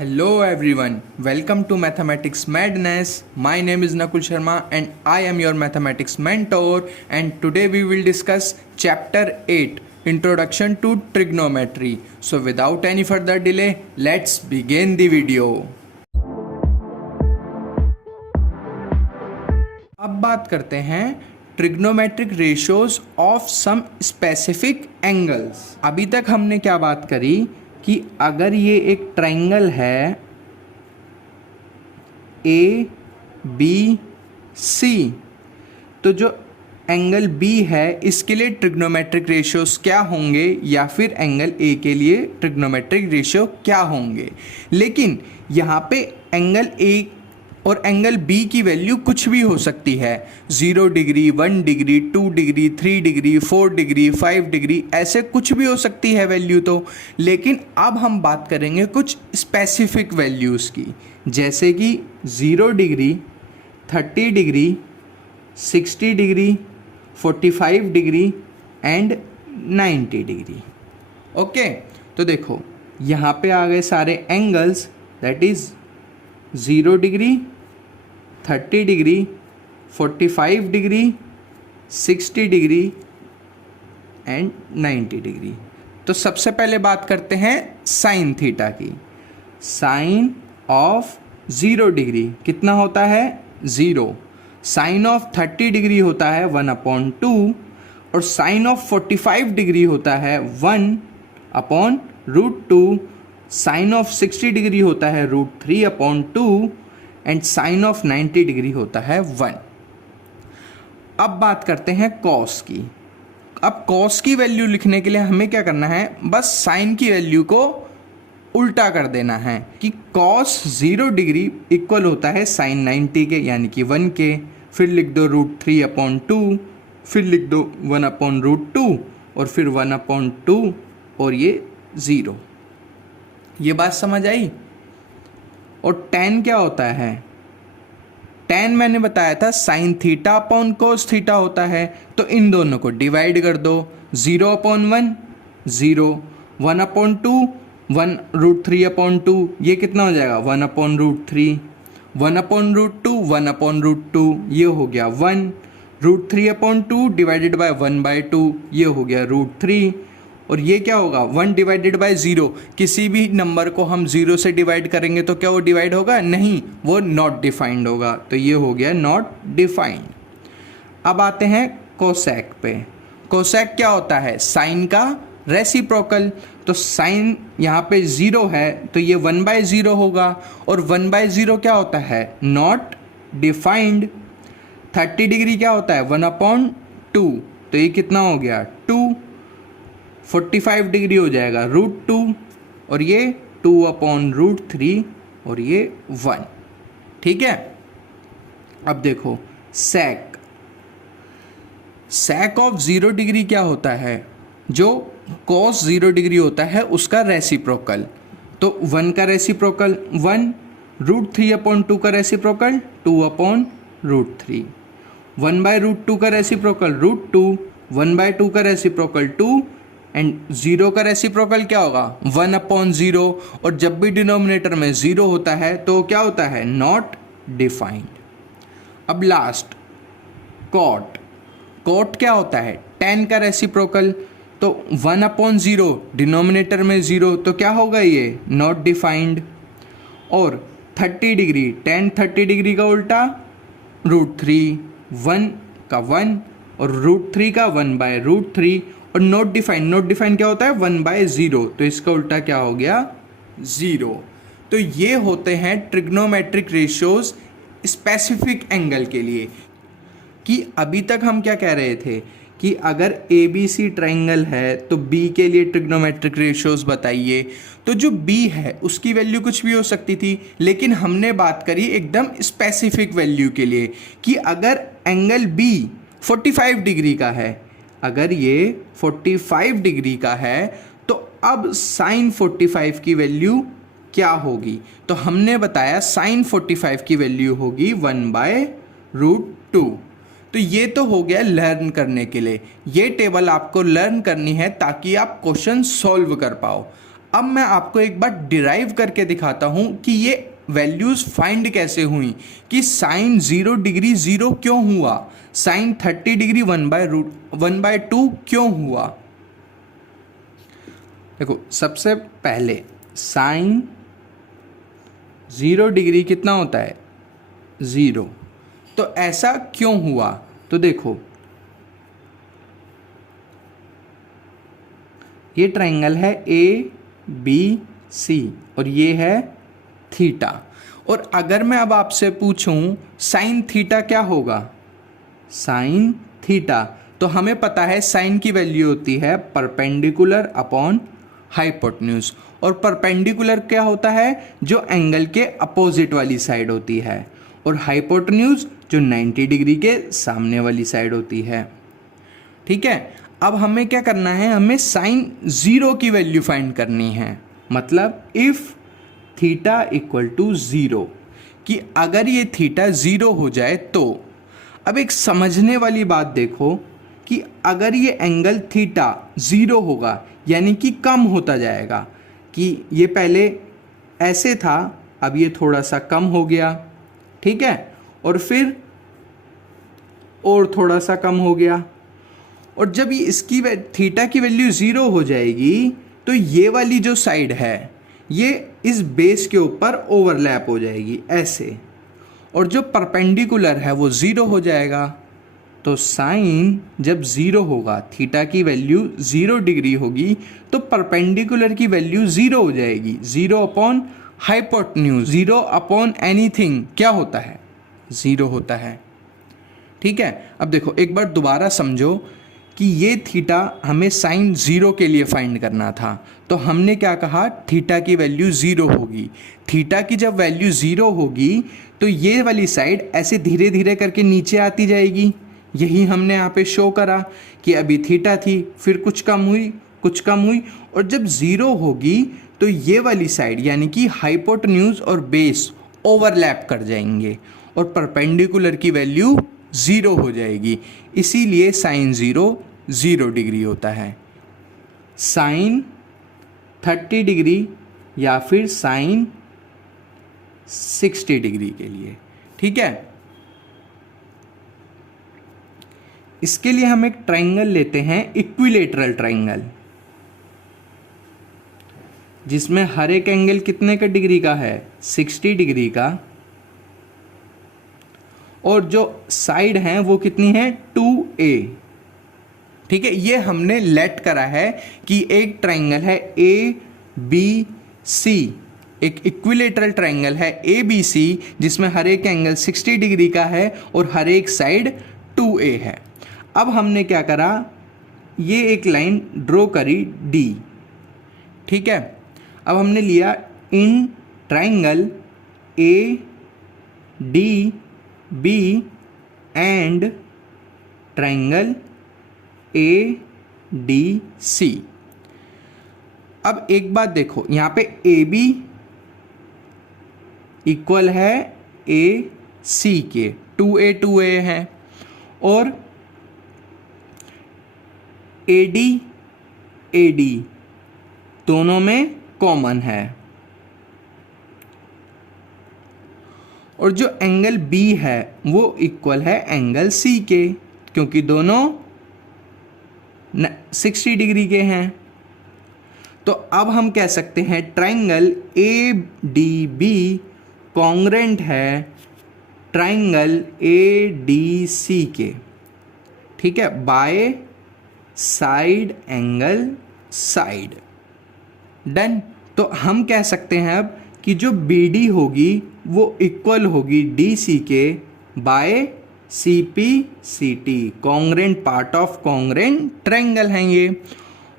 Hello everyone, welcome to Mathematics Madness. My name is Nakul Sharma and I am your mathematics mentor, and today we will discuss chapter 8, Introduction to Trigonometry. So without any further delay, let's begin the video. अब बात करते हैं trigonometric ratios of some specific angles. अभी तक हमने क्या बात करी कि अगर ये एक ट्रायंगल है ए बी सी, तो जो एंगल बी है इसके लिए ट्रिग्नोमेट्रिक रेशियोज क्या होंगे या फिर एंगल ए के लिए ट्रिग्नोमेट्रिक रेशियो क्या होंगे। लेकिन यहाँ पे एंगल ए और एंगल बी की वैल्यू कुछ भी हो सकती है, 0 degree, 1 degree, 2 degree, 3 degree, 4 degree, 5 degree, ऐसे कुछ भी हो सकती है वैल्यू तो। लेकिन अब हम बात करेंगे कुछ स्पेसिफिक वैल्यूज़ की, जैसे कि 0 degree, 30 degree, 60 degree, 45 degree and 90 degree. Okay, तो देखो यहाँ पे आ गए सारे angles, that is 0 degree, 30 degree, 45 degree, 60 degree and 90 degree. तो सबसे पहले बात करते हैं साइन थीटा की। साइन ऑफ 0 डिग्री कितना होता है? 0। साइन ऑफ 30 डिग्री होता है 1/2 और साइन ऑफ 45 डिग्री होता है 1/√2। साइन ऑफ 60 डिग्री होता है √3/2 एंड साइन ऑफ 90 डिग्री होता है 1। अब बात करते हैं कॉस की। अब कॉस की वैल्यू लिखने के लिए हमें क्या करना है? बस साइन की वैल्यू को उल्टा कर देना है कि कॉस 0 डिग्री इक्वल होता है साइन 90 के, यानी कि 1 के। फिर लिख दो √3/2, फिर लिख दो 1/√2 और फिर 1/2 और ये 0। ये बात समझ आई? और tan क्या होता है? tan मैंने बताया था sine theta upon cos theta होता है। तो इन दोनों को डिवाइड कर दो, 0/1 0, 1/2 1√3/2, ये कितना हो जाएगा 1/√3, 1/√2 1/√2, ये हो गया 1, √3/2 डिवाइडेड बाय 1/2, ये हो गया √3। और ये क्या होगा 1 डिवाइडेड बाय 0। किसी भी नंबर को हम 0 से डिवाइड करेंगे तो क्या वो डिवाइड होगा? नहीं, वो नॉट डिफाइंड होगा। तो ये हो गया नॉट डिफाइंड। अब आते हैं कोसेक पे। कोसेक क्या होता है? साइन का रेसिप्रोकल। तो साइन यहाँ पे 0 है तो ये 1/0 होगा, और 1/0 क्या होता है? Not defined. 30 डिग्री क्या होता है? 1/2, तो ये कितना हो गया 2। 45 डिग्री हो जाएगा √2 और ये 2/√3 और ये 1। ठीक है। अब देखो सेक। सेक ऑफ 0 डिग्री क्या होता है? जो कॉस 0 डिग्री होता है उसका रेसिप्रोकल। तो 1 का रेसिप्रोकल 1, √3/2 का रेसिप्रोकल 2/√3, 1/√2 का रेसिप्रोकल √2, 1/2 का रेसिप्रोकल 2 एंड 0 का रेसिप्रोकल क्या होगा 1/0। और जब भी डिनोमिनेटर में 0 होता है तो क्या होता है? Not defined. अब लास्ट कॉट। कॉट क्या होता है? tan का रेसिप्रोकल। तो 1/0 डिनोमिनेटर में 0, तो क्या होगा ये? Not defined. और 30 डिग्री, tan 30 डिग्री का उल्टा √3, 1 का 1 और √3 का 1/√3 और नॉट डिफाइन। नॉट डिफाइन क्या होता है? 1/0, तो इसका उल्टा क्या हो गया? 0। तो ये होते हैं ट्रिग्नोमेट्रिक रेशियोज स्पेसिफिक एंगल के लिए। कि अभी तक हम क्या कह रहे थे कि अगर ABC ट्रायंगल है तो B के लिए ट्रिग्नोमेट्रिक रेशियोज बताइए। तो जो B है उसकी वैल्यू कुछ भी हो सकती थी, लेकिन हमने बात करी एकदम स्पेसिफिक वैल्यू के लिए कि अगर एंगल B 45 डिग्री का है, अगर ये 45 डिग्री का है तो अब साइन 45 की वैल्यू क्या होगी? तो हमने बताया साइन 45 की वैल्यू होगी 1/√2। तो ये तो हो गया लर्न करने के लिए। ये टेबल आपको लर्न करनी है ताकि आप क्वेश्चन सॉल्व कर पाओ। अब मैं आपको एक बार डिराइव करके दिखाता हूं कि ये वैल्यूज फाइंड कैसे हुई, कि साइन 0 डिग्री 0 क्यों हुआ, साइन 30 डिग्री 1/2 क्यों हुआ। देखो सबसे पहले साइन 0 डिग्री कितना होता है 0, तो ऐसा क्यों हुआ। तो देखो ये ट्रायंगल है ABC और ये है थीटा, और अगर मैं अब आपसे पूछूं साइन थीटा क्या होगा, साइन थीटा, तो हमें पता है साइन की वैल्यू होती है परपेंडिकुलर अपॉन हाइपोटेन्यूज, और परपेंडिकुलर क्या होता है, जो एंगल के अपोजिट वाली साइड होती है, और हाइपोटेन्यूज जो 90 डिग्री के सामने वाली साइड होती है। ठीक है, अब हमें क्या करना है, हमें साइन 0 की वैल्यू फाइंड करनी है, मतलब इफ थीटा इक्वल टू 0, कि अगर ये थीटा 0 हो जाए तो। अब एक समझने वाली बात देखो कि अगर ये एंगल थीटा 0 होगा यानी कि कम होता जाएगा, कि ये पहले ऐसे था अब ये थोड़ा सा कम हो गया, ठीक है, और फिर और थोड़ा सा कम हो गया, और जब ये इसकी थीटा की वैल्यू 0 हो जाएगी तो ये वाली जो साइड है ये इस बेस के ऊपर ओवरलैप हो जाएगी ऐसे, और जो परपेंडिकुलर है वो 0 हो जाएगा। तो साइन जब 0 होगा, थीटा की वैल्यू 0 डिग्री होगी, तो परपेंडिकुलर की वैल्यू 0 हो जाएगी, 0 अपॉन हाइपोटेन्यूज, 0 अपॉन एनीथिंग क्या होता है 0 होता है। ठीक है, अब देखो एक बार दोबारा समझो कि ये थीटा हमें साइन 0 के लिए फाइंड करना था, तो हमने क्या कहा, थीटा की वैल्यू 0 होगी, थीटा की जब वैल्यू 0 होगी तो ये वाली साइड ऐसे धीरे धीरे करके नीचे आती जाएगी, यही हमने यहाँ पे शो करा कि अभी थीटा थी, फिर कुछ कम हुई कुछ कम हुई, और जब 0 होगी तो ये वाली साइड यानी कि हाइपोटेन्यूज और बेस ओवरलैप कर जाएंगे और परपेंडिकुलर की वैल्यू 0 हो जाएगी, इसीलिए साइन 0 डिग्री होता है। साइन 30 डिग्री या फिर साइन 60 डिग्री के लिए, ठीक है। इसके लिए हम एक ट्रायंगल लेते हैं, इक्विलेटरल ट्रायंगल, जिसमें हर एक एंगल कितने का डिग्री का है 60 डिग्री का, और जो साइड हैं वो कितनी है 2a। ठीक है, ये हमने लेट करा है कि एक ट्रायंगल है ABC, एक इक्विलेटरल ट्रायंगल है ABC जिसमें हर एक एंगल 60 डिग्री का है और हर एक साइड 2a है। अब हमने क्या करा, ये एक लाइन ड्रॉ करी D, ठीक है। अब हमने लिया in triangle ADB and triangle ADC। अब एक बात देखो, यहाँ पे AB इक्वल है AC के, 2A है, और AD दोनों में कॉमन है, और जो एंगल B है वो इक्वल है एंगल C के, क्योंकि दोनों 60 डिग्री के हैं। तो अब हम कह सकते हैं ट्रायंगल ADB कॉन्ग्रेंट है ट्रायंगल ADC के, ठीक है, by side angle side. Done. तो हम कह सकते हैं अब कि जो BD होगी वो इक्वल होगी DC के by CPCT, congruent part of congruent triangle हैं ये,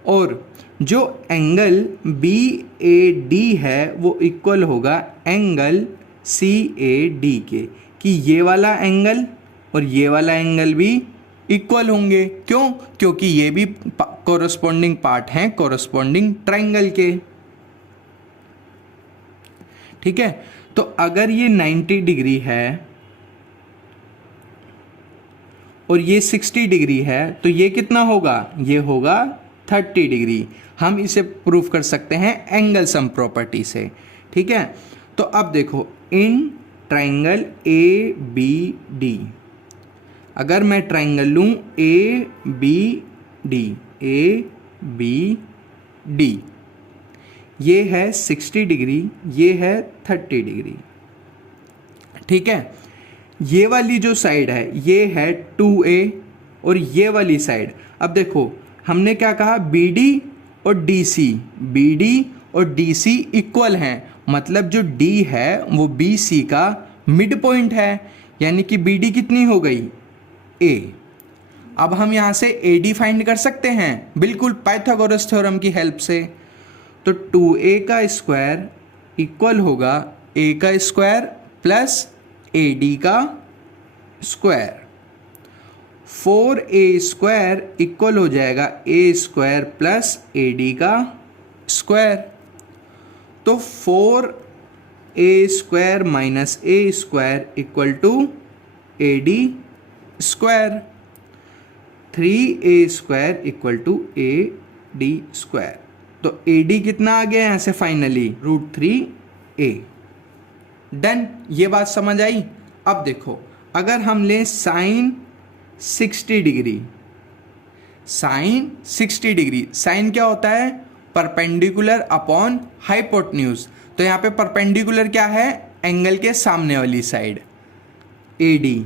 और जो एंगल BAD है वो इक्वल होगा एंगल CAD के, कि ये वाला एंगल और ये वाला एंगल भी इक्वल होंगे। क्यों? क्योंकि ये भी कोरस्पॉन्डिंग पार्ट हैं कोरस्पॉन्डिंग ट्रायंगल के, ठीक है। तो अगर ये 90 डिग्री है और ये 60 डिग्री है तो ये कितना होगा, ये होगा 30 डिग्री। हम इसे प्रूव कर सकते हैं एंगल सम प्रॉपर्टी से, ठीक है। तो अब देखो, in triangle A B D, अगर मैं ट्राइंगल लूँ ए बी डी, ये है 60 डिग्री, ये है 30 डिग्री, ठीक है। ये वाली जो साइड है ये है 2A और ये वाली साइड, अब देखो हमने क्या कहा, BD और DC इक्वल हैं, मतलब जो D है वो BC का मिड पॉइंट है, यानी कि BD कितनी हो गई, A। अब हम यहाँ से AD फाइंड कर सकते हैं, बिल्कुल पाइथागोरस थ्योरम की हेल्प से। तो 2A का स्क्वायर इक्वल होगा A का स्क्वायर प्लस AD का स्क्वायर। 4A स्क्वायर इक्वल हो जाएगा A स्क्वायर प्लस AD का स्क्वायर। तो 4A square minus A square equal to AD square. 3A square equal to AD square. तो AD कितना आ गया यहाँ से फाइनली, √3A। डन, ये बात समझ आई। अब देखो, अगर हम लें साइन 60 डिग्री, साइन क्या होता है, परपेंडिकुलर अपॉन हाइपोटेन्यूज। तो यहाँ पे परपेंडिकुलर क्या है, एंगल के सामने वाली side AD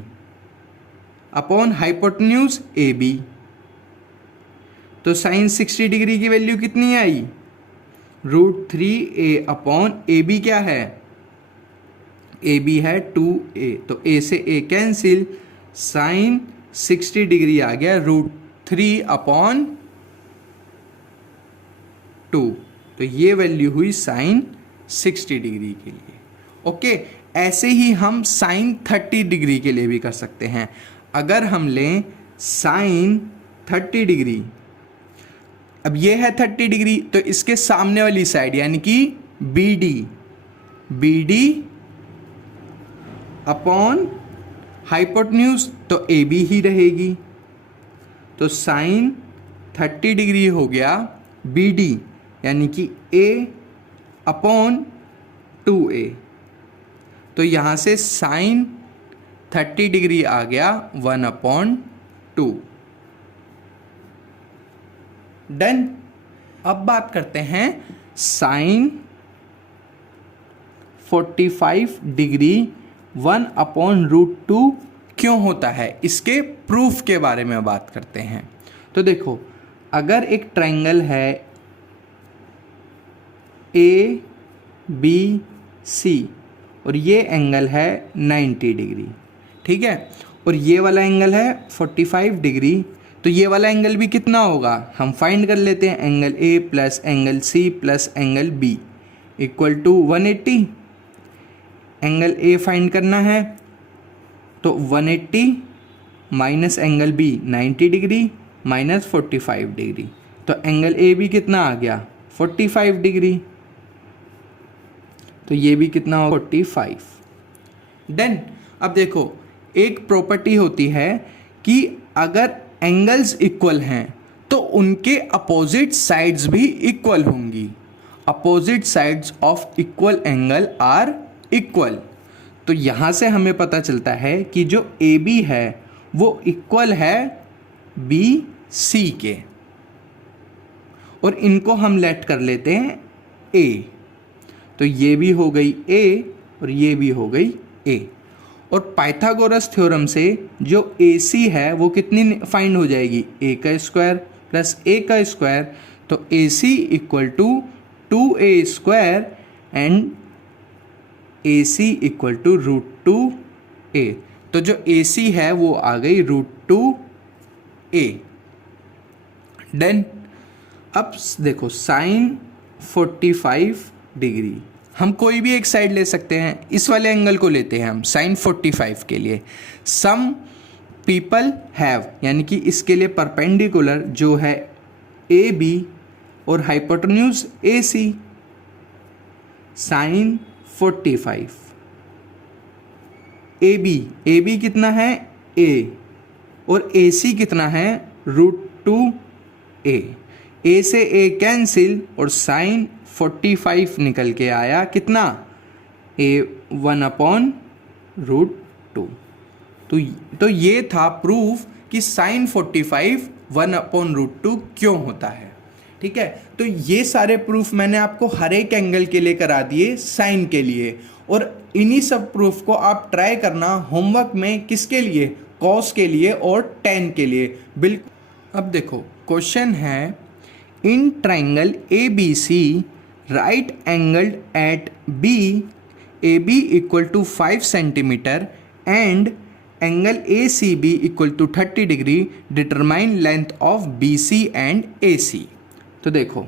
upon hypotenuse AB। तो साइन 60 डिग्री की वैल्यू कितनी आई, √3A अपॉन AB क्या है, AB है 2A, तो A से A कैंसिल, साइन 60 डिग्री आ गया √3 अपॉन 2। तो ये वैल्यू हुई साइन 60 डिग्री के लिए। ओके, ऐसे ही हम साइन 30 डिग्री के लिए भी कर सकते हैं। अगर हम लें साइन 30 डिग्री, अब ये है 30 डिग्री, तो इसके सामने वाली साइड यानी कि BD अपॉन हाइपोटेन्यूज, तो AB ही रहेगी। तो साइन 30 डिग्री हो गया BD यानी कि A अपॉन 2A। तो यहाँ से साइन 30 डिग्री आ गया 1/2। डन। अब बात करते हैं साइन 45 डिग्री 1/√2 क्यों होता है, इसके प्रूफ के बारे में बात करते हैं। तो देखो, अगर एक ट्रायंगल है ABC और ये एंगल है 90 डिग्री, ठीक है, और ये वाला एंगल है 45 डिग्री, तो ये वाला एंगल भी कितना होगा, हम फाइंड कर लेते हैं, angle A plus angle C plus angle B equal to 180। Angle A find करना है, तो 180 minus angle B 90 degree minus 45 degree, तो एंगल A भी कितना आ गया 45 डिग्री, तो ये भी कितना हो 45। देन अब देखो, एक प्रॉपर्टी होती है कि अगर एंगल्स इक्वल हैं तो उनके अपोजिट साइड्स भी इक्वल होंगी। Opposite sides of equal angle are equal. तो यहाँ से हमें पता चलता है कि जो AB है वो इक्वल है BC के, और इनको हम लेट कर लेते हैं A। तो ये भी हो गई A और ये भी हो गई A। और पाइथागोरस थ्योरम से जो AC है वो कितनी फाइंड हो जाएगी, A का स्क्वायर प्लस A का स्क्वायर, तो AC equal to 2A square and AC equal to √2A। तो जो AC है वो आ गई √2A। देन अब देखो, साइन 45 डिग्री, हम कोई भी एक साइड ले सकते हैं, इस वाले एंगल को लेते हैं हम साइन 45 के लिए। सम पीपल हैव, यानी कि इसके लिए परपेंडिकुलर जो है AB और हाइपोटेन्यूज AC। साइन 45 AB कितना है A, और AC कितना है √2A। ए से ए कैंसिल और साइन 45 निकल के आया कितना, a1/√2। तो ये था प्रूफ कि साइन 45 1/√2 क्यों होता है। ठीक है, तो ये सारे प्रूफ मैंने आपको हर एक एंगल के लिए करा दिए साइन के लिए, और इन्हीं सब प्रूफ को आप ट्राई करना होमवर्क में, किसके लिए, कॉस के लिए और टेन के लिए। बिल्कुल। अब देखो क्वेश्चन है, in triangle A B C right angled at B A B equal to 5 centimetre and angle A C B equal to 30 degree, determine length of B C and A C. तो देखो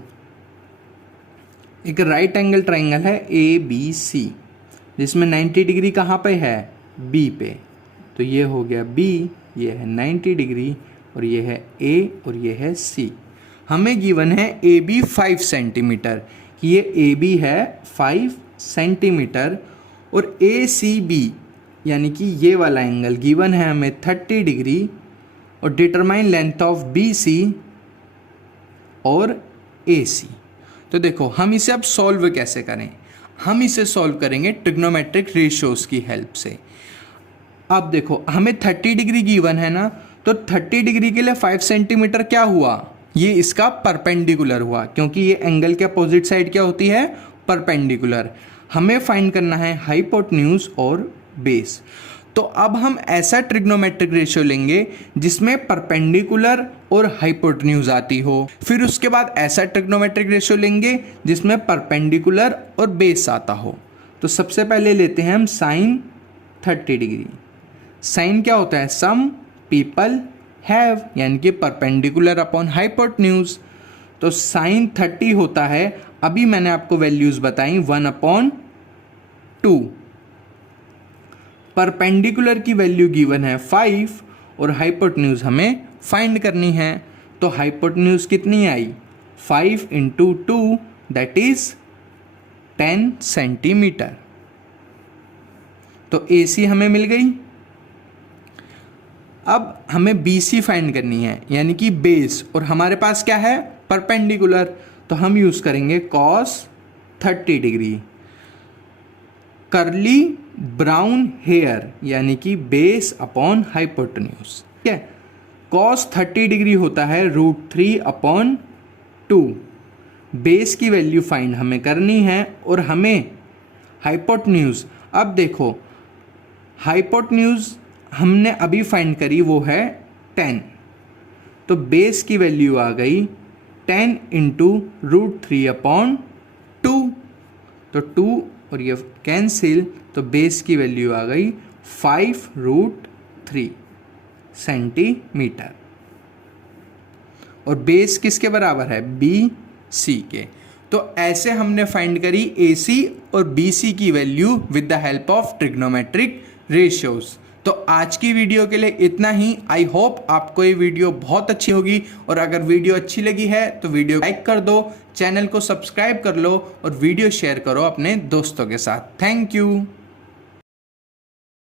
एक right angle triangle है ए B सी, जिसमें 90 degree कहाँ पे है, B पे। तो ये हो गया बी, ये है 90 डिग्री, और ये है ए और ये है सी। हमें गिवन है ए बी 5 सेंटीमीटर, कि ये ए बी है 5 सेंटीमीटर, और ए सी बी यानी कि ये वाला एंगल गिवन है हमें 30 डिग्री, और determine length of B C और ए सी। तो देखो हम इसे अब सॉल्व कैसे करें, हम इसे सॉल्व करेंगे ट्रिग्नोमेट्रिक रेशियोज की हेल्प से। अब देखो हमें 30 डिग्री गिवन है ना, तो 30 डिग्री के लिए 5 सेंटीमीटर क्या हुआ, ये इसका परपेंडिकुलर हुआ, क्योंकि ये एंगल के अपोजिट साइड क्या होती है, परपेंडिकुलर। हमें फाइंड करना है हाइपोटेन्यूज और बेस। तो अब हम ऐसा ट्रिग्नोमेट्रिक रेशियो लेंगे जिसमें परपेंडिकुलर और हाइपोटेन्यूज आती हो, फिर उसके बाद ऐसा ट्रिग्नोमेट्रिक रेशियो लेंगे जिसमें परपेंडिकुलर और बेस आता हो। तो सबसे पहले लेते हैं हम साइन 30 डिग्री। साइन क्या होता है, सम पीपल हैव, यानी कि परपेंडिकुलर अपॉन हाइपोटेन्यूज। तो साइन 30 होता है, अभी मैंने आपको वैल्यूज बताई 1/2। परपेंडिकुलर की वैल्यू गिवन है 5 और हाइपोटेन्यूज हमें फाइंड करनी है। तो हाइपोटेन्यूज कितनी आई, 5 × 2 दैट इज 10 सेंटीमीटर। तो ए सी हमें मिल गई। अब हमें बी सी फाइंड करनी है, यानी कि बेस, और हमारे पास क्या है, परपेंडिकुलर। तो हम यूज करेंगे cos 30 डिग्री। करली ब्राउन हेयर यानी कि बेस अपॉन हाइपोटेन्यूज। ठीक है, cos 30 डिग्री होता है √3/2। बेस की वैल्यू फाइंड हमें करनी है, और हमें हाइपोटेन्यूज, अब देखो हाइपोटेन्यूज हमने अभी फाइंड करी, वो है 10। तो बेस की वैल्यू आ गई 10 × √3/2। तो 2 और ये कैंसिल, तो बेस की वैल्यू आ गई 5√3 सेंटीमीटर। और बेस किसके बराबर है, बी सी के। तो ऐसे हमने फाइंड करी ए सी और बी सी की value with the help of trigonometric ratios. तो आज की वीडियो के लिए इतना ही। आई होप आपको ये वीडियो बहुत अच्छी होगी, और अगर वीडियो अच्छी लगी है तो वीडियो लाइक कर दो, चैनल को सब्सक्राइब कर लो और वीडियो शेयर करो अपने दोस्तों के साथ। Thank you.